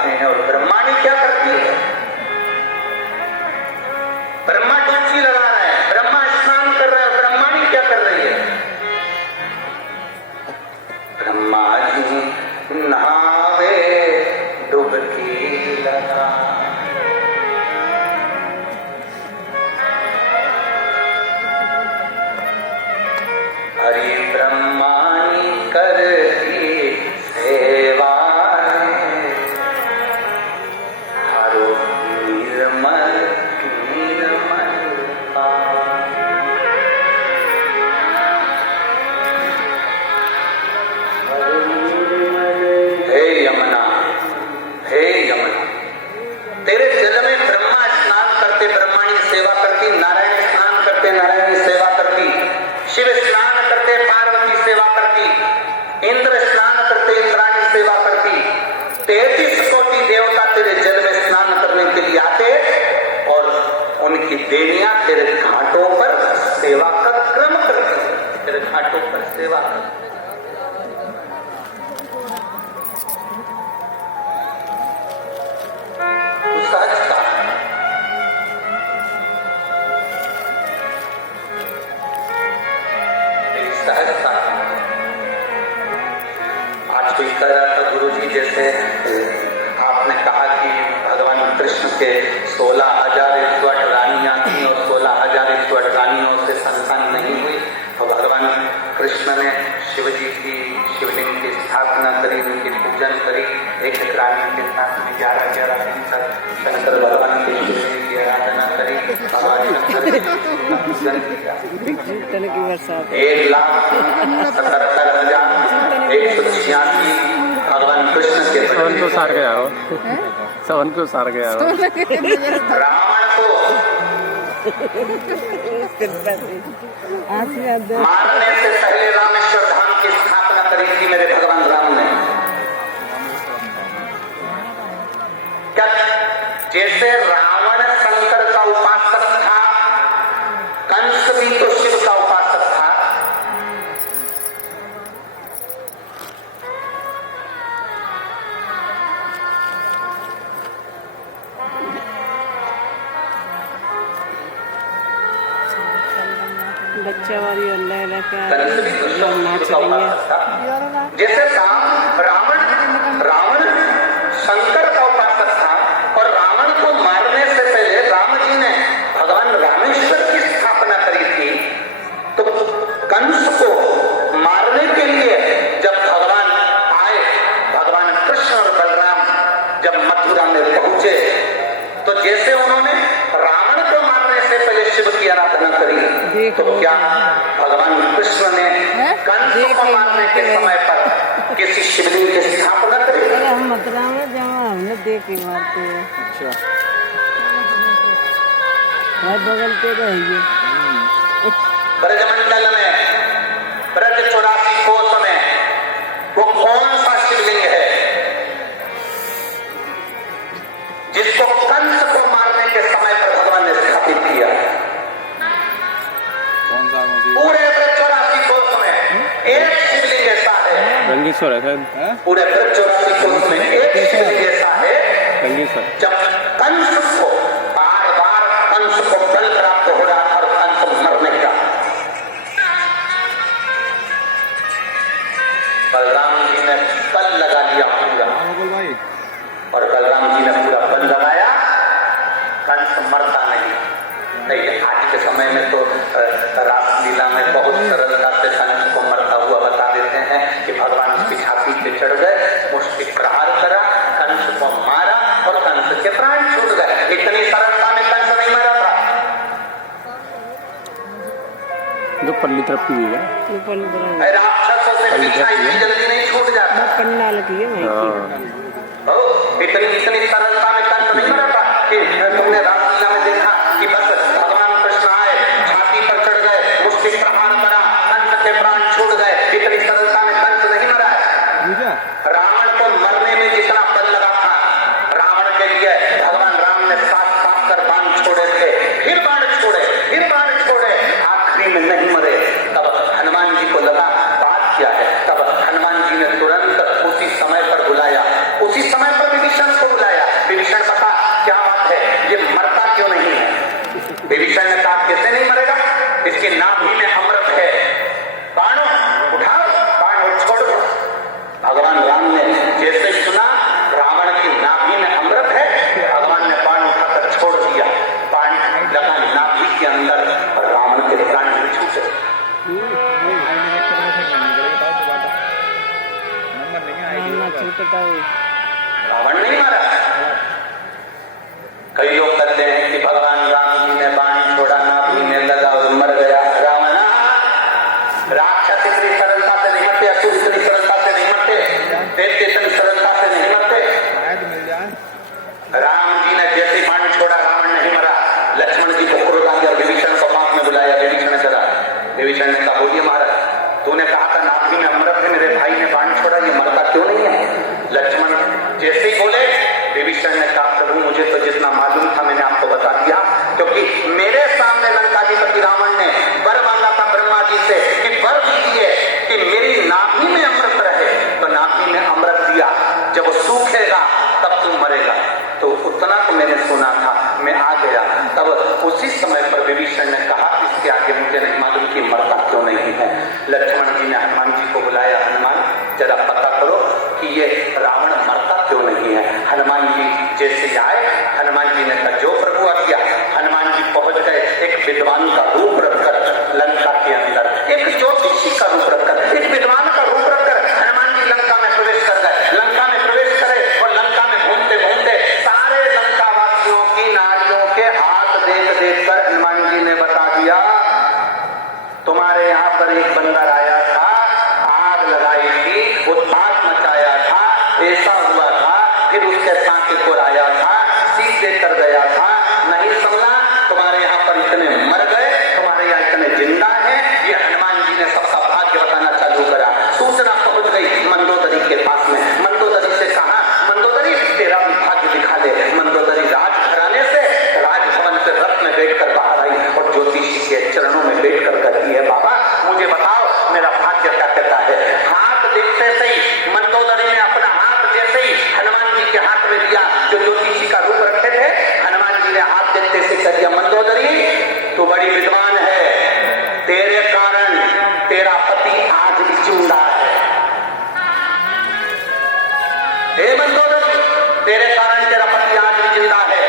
लगाते हैं। और ब्रह्माणी क्या करती है? ब्रह्मा डुबकी लगा रहे हैं, ब्रह्मा स्नान कर रहे हैं, ब्रह्माणी क्या कर रही है? ब्रह्मा जी नहावे डुबकी लगा। हरि ब्रह्माणी करती सेवा हरो निर्मल निर्मल पानी। हे यमुना, हे यमुना, तेरे जल में ब्रह्मा स्नान करते, ब्रह्माणी सेवा करती, नारायण स्नान करते, नारायणी सेवा करती, शिव स्नान करते, पार्वती सेवा करती, इंद्र स्नान करते, इंद्राणी सेवा करती। 33 कोटि देवता तेरे जल में स्नान करने के लिए आते और उनकी देवियां तेरे घाटों पर सेवा का क्रम करती, तेरे घाटों पर सेवा करती। सहजता सहजता। आज कोई कह रहा था गुरुजी, जैसे आपने कहा कि भगवान कृष्ण के 16,000 रानियां थी और 16,000 रानियों से संतान नहीं हुई, तो भगवान कृष्ण ने शिव जी की शिवलिंग की स्थापना करी, उनकी पूजन करी। एक रानी के साथ में 11 दिन तक शंकर भगवान की शिवलिंग की आराधना करी, भगवान शंकर की पूजन किया। 1,77,186 भगवान कृष्ण के सवन को सार गया हो, सवन को सार गया हो। रावण को मारने से पहले रामेश्वर धाम की स्थापना करी थी मेरे भगवान राम ने। क्या जैसे रावण शंकर का उपासक था, कंस भी तो शिव का उपासक था। बच्चा वाली अल्लाह का कंस भी तो शिव का उपासक था। जैसे रावण शंकर का उपासक था और रावण को मारने से पहले राम जी ने भगवान रामेश्वर की स्थापना करी थी। तो कंस को मारने के लिए जब भगवान आए, भगवान कृष्ण और बलराम जब मथुरा में पहुंचे, तो जैसे उन्होंने रावण को मारने से पहले शिव की आराधना करी, तो क्या भगवान कृष्ण ने कंस को मारने के समय पर किसी शिवलिंग की स्थापना करी? हम मथुरा में जहाँ हमने देख के मारते हैं। अच्छा, बगल पे रहिए। ब्रजमंडल में, ब्रज 84 कोस में वो कौन सा शिवलिंग है जिसको कंस को मारने के समय पर भगवान ने स्थापित किया? पूरे ब्रज 84 कोस में एक शिवलिंग ऐसा है, रंगेश्वर है शायद, पूरे ब्रज 84 कोस में एक शिवलिंग ऐसा है रंगेश्वर। जब कंस को बार कंस को बल प्राप्त हो रहा था और कंस मरने का, बलराम जी ने बल लगा लिया पूरा, और बलराम जी ने पूरा बल लगाया, कंस मरता नहीं। आज के समय में तो रासलीला में बहुत सरलता से कंस को मरता हुआ बता देते हैं कि भगवान उसकी छाती पे चढ़ गए, मुष्टि प्रहार करा, कंस को मारा और कंस के प्राण छूट गए। इतनी सरलता में कंस नहीं मरा था। जो पल्ली तरफ की भी है, राक्षसों से पीछा इतनी जल्दी नहीं छूट जाता। पंडाल की है इतनी सरलता में कंस नहीं मरा था कि तुमने रासलीला में देखा कि बस भगवान कृष्ण आए, छाती पर चढ़ गए, मुष्टि प्रहार करा, कंस के प्राण छूट गए। इतनी सरलता में कंस नहीं मरा है। रावण को मरने में जितना बल लगा था, रावण के लिए भगवान राम ने साफ कर बाण छोड़े थे, फिर बाण छोड़े, फिर बाण छोड़े, आखिरी में नहीं मरे। तब हनुमान जी को लगा बात क्या है, तब हनुमान जी ने तुरंत उसी समय पर बुलाया, उसी समय पर विभीषण को बताओ। रावण नहीं मारा। कई लोग कहते हैं कि भगवान राम जी ने बाण छोड़ा, नाभि में लगा और मर गया। रावण राक्षस इतनी सरलता से नहीं मरते, असुर इतनी सरलता से नहीं मरते, दैत्य इतनी सरलता से नहीं मरते। राम जी ने जैसे बाण छोड़ा, रावण नहीं मरा। लक्ष्मण जी को क्रोध आ गया, विभीषण को पास में बुलाया। विभीषण चला, विभीषण ने कहा बोलिए महाराज, तूने कहा था नाभि में अमृत है, मेरे भाई ने बाण छोड़ा, ये मरता क्यों नहीं है? लक्ष्मण जैसे ही बोले, विभीषण ने कहा प्रभु मुझे तो जितना मालूम था मैंने आपको बता दिया, क्योंकि मेरे सामने लंकाधिपति रावण ने वर मांगा था ब्रह्मा जी से कि वर दीजिए कि मेरी नाभि में अमृत रहे, तो नाभि में अमृत दिया। जब वो सूखेगा तब तू मरेगा। तो उतना तो मैंने सुना था, मैं आ गया। तब उसी समय पर विभीषण ने कहा इसके आगे मुझे नहीं मालूम कि मरता क्यों नहीं है। लक्ष्मण जी ने हनुमान जी को बुलाया, हनुमान जरा पता करो कि ये रावण मरता क्यों नहीं है। हनुमान जी जैसे आए, हनुमान जी ने कहा जो प्रभु आज्ञा। हनुमान जी पहुंच गए, एक विद्वान का रूप रखकर लंका के अंदर, एक ज्योतिषी का रूप रखकर, एक विद्वान का रूप रखकर हनुमान जी लंका में प्रवेश कर गए। लंका में प्रवेश करे और लंका में घूमते घूमते सारे लंका वासियों की नारियों के हाथ देख देख कर हनुमान जी ने बता दिया तुम्हारे यहाँ पर एक बंदर आया था, आग लगाई थी, उत्पात मचाया था, ऐसा हुआ था, फिर उसके सांके को आया था, सीधे कर गया था, नहीं समझा, तुम्हारे यहाँ पर इतने मर गए, तुम्हारे यहाँ इतने जिंदा हैं। ये हनुमान जी ने सबका भाग्य बताना चालू करा। सूचना पहुंच गई मंदोदरी के पास में। मंदोदरी से कहा मंदोदरी तेरा भी भाग्य दिखा दे। मंदोदरी राजघराने से राजभवन से रथ में बैठकर बाहर आई और ज्योतिषी के चरणों में बैठकर कहती है बाबा मुझे बताओ मेरा भाग्य क्या कहता है। हाथ देखते से ही मंदोदरी ने अपना हाथ जैसे ही हनुमान जी के हाथ में दिया, जो ज्योतिषी का रूप रखे थे, हनुमान जी ने हाथ देखते से कह दिया मंदोदरी तू बड़ी विद्वान है, तेरे कारण तेरा पति आज भी जिंदा है। हे मंदोदरी तेरे कारण तेरा पति आज भी जिंदा है,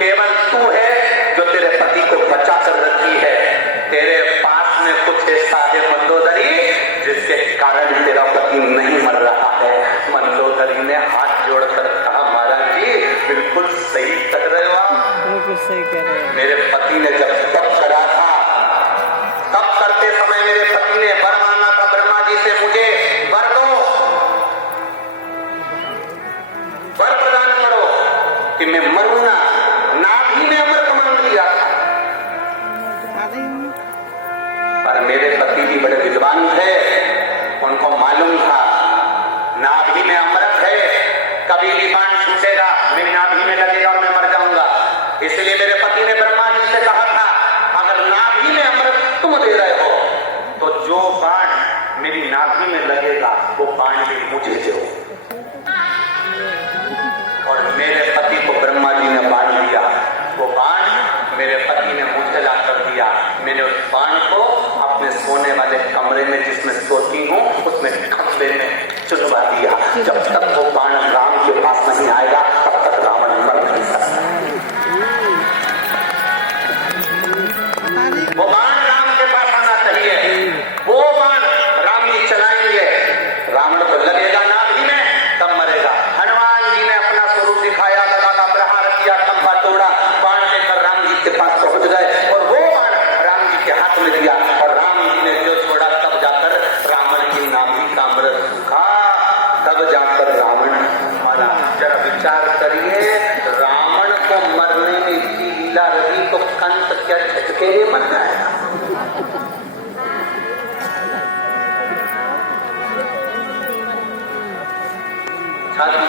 केवल तू है जो तेरे पति को बचा कर रखी है। तेरे पास में कुछ ऐसा है मंदोदरी जिसके कारण तेरा पति नहीं मर रहा है। मंदोदरी ने हाथ जोड़कर कहा महाराज जी बिल्कुल सही कर रहे हो आप, बिल्कुल सही कह रहे हो। मेरे पति ने जब तप करा था, तप करते समय मेरे पति ने वर मांगा था ब्रह्मा जी से मुझे वर दो, वर प्रदान करो कि मैं मरूं ना। नाभि में अमृत मांग लिया था, पर मेरे पति भी बड़े विद्वान थे, उनको मालूम था नाभि में अमृत है, कभी भी बाण छूटेगा मेरी नाभि में लगेगा और मैं मर जाऊंगा। इसलिए मेरे पति ने ब्रह्मा जी से कहा था अगर नाभि में अमृत तुम दे रहे हो तो जो बाण मेरी नाभि में लगेगा वो बाण भी मुझे दो। और मेरे पति को ब्रह्मा जी ने बाण दिया, वो बाण मेरे पति ने मुझे ला कर दिया। मैंने उस बाण को अपने सोने वाले कमरे में जिसमें सोती हूँ उसमें खंभे में चुनवा दिया। जब तक वो बाण राम के पास नहीं आएगा तब तक रावण मर नहीं सकता। वो बाण राम के पास आना चाहिए, वो बाण राम जी चलाएंगे, रावण को लगेगा नाभि में तब मरेगा। हनुमान जी ने अपना स्वरूप दिखाया, लगा का प्रहार किया, खंभा तोड़ा, बाण लेकर राम जी के पास पहुंच गए और वो बाण राम जी के हाथ में दिया और राम जी ने जो छोड़ा तब जाकर रावण की नाभि का अमृत सूखा, तब जाकर रावण मरा। जरा विचार करिए, रावण को मरने में इतनी लीला रही तो कंस क्या झटके में मर जाएगा। छाती